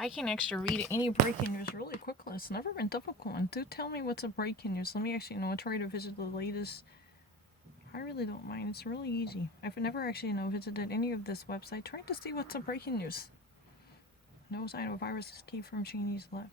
I can actually read any breaking news really quickly. It's never been difficult. And do tell me what's a breaking news. Let me actually try to visit the latest. I really don't mind. It's really easy. I've never actually visited any of this website trying to see what's a breaking news. No sign of a virus escape from Chinese lab.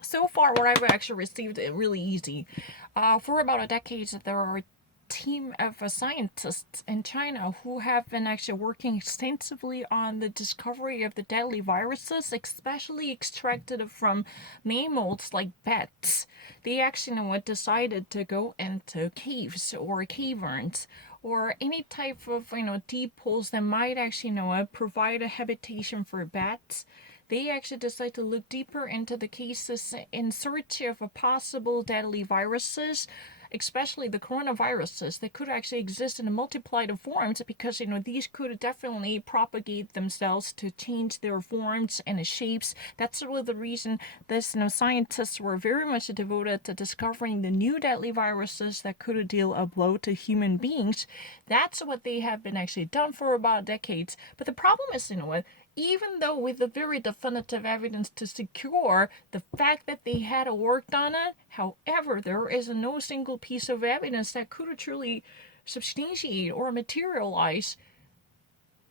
So far, what I've actually received is really easy. For about a decade, there are a team of scientists in China who have been actually working extensively on the discovery of the deadly viruses, especially extracted from mammals like bats. They actually decided to go into caves or caverns or any type of deep holes that might actually provide a habitation for bats. They actually decide to look deeper into the cases in search of a possible deadly viruses, especially the coronaviruses that could actually exist in a multiplied forms, because these could definitely propagate themselves to change their forms and shapes. That's really the reason this scientists were very much devoted to discovering the new deadly viruses that could deal a blow to human beings. That's what they have been actually done for about decades. But the problem is, what, even though with the very definitive evidence to secure the fact that they had worked on it, however, there is no single piece of evidence that could truly substantiate or materialize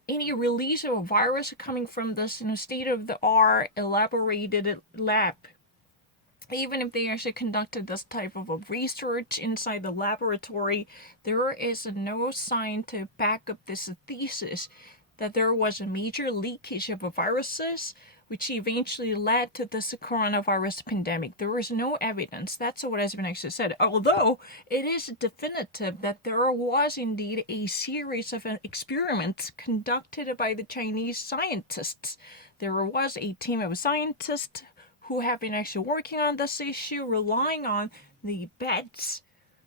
any release of a virus coming from this state of the art elaborated lab. Even if they actually conducted this type of a research inside the laboratory, there is no sign to back up this thesis that there was a major leakage of viruses which eventually led to this coronavirus pandemic. There is no evidence. That's what has been actually said. Although it is definitive that there was indeed a series of experiments conducted by the Chinese scientists. There was a team of scientists who have been actually working on this issue, relying on the bats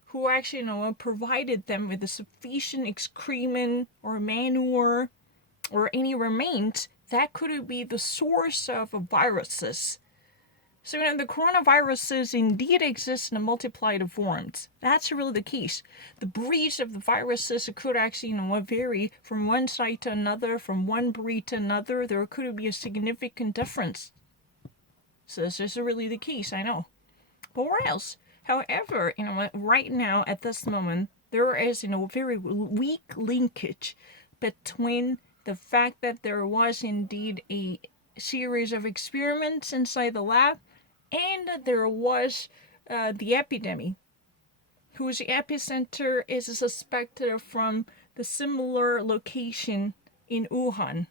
who actually provided them with the sufficient excrement or manure or any remains that could be the source of viruses. So the coronaviruses indeed exist in multiplied forms. That's really the case. The breeds of the viruses could actually vary from one site to another, from one breed to another. There could be a significant difference. So this is really the case, I know. But where else? However, right now at this moment, there is very weak linkage between the fact that there was indeed a series of experiments inside the lab and that there was the epidemic, whose epicenter is suspected from the similar location in Wuhan.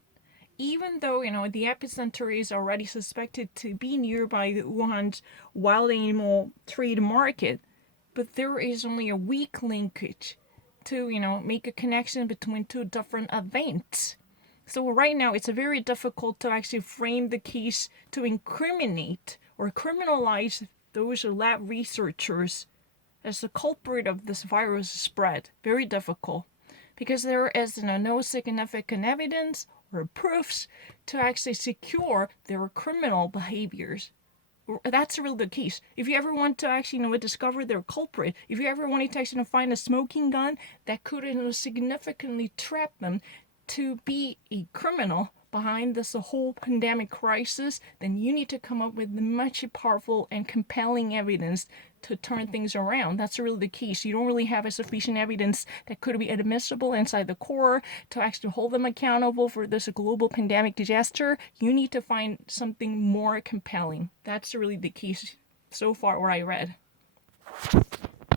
Even though the epicenter is already suspected to be nearby the Wuhan's wild animal trade market, but there is only a weak linkage to make a connection between two different events. So right now it's very difficult to actually frame the case to incriminate or criminalize those lab researchers as the culprit of this virus spread. Very difficult, because there is no significant evidence or proofs to actually secure their criminal behaviors. That's really the case. If you ever want to actually discover their culprit, if you ever wanted to actually find a smoking gun that could significantly trap them to be a criminal behind this whole pandemic crisis, then you need to come up with much powerful and compelling evidence to turn things around. That's really the key. So you don't really have a sufficient evidence that could be admissible inside the core to actually hold them accountable for this global pandemic disaster. You need to find something more compelling. That's really the key so far what I read.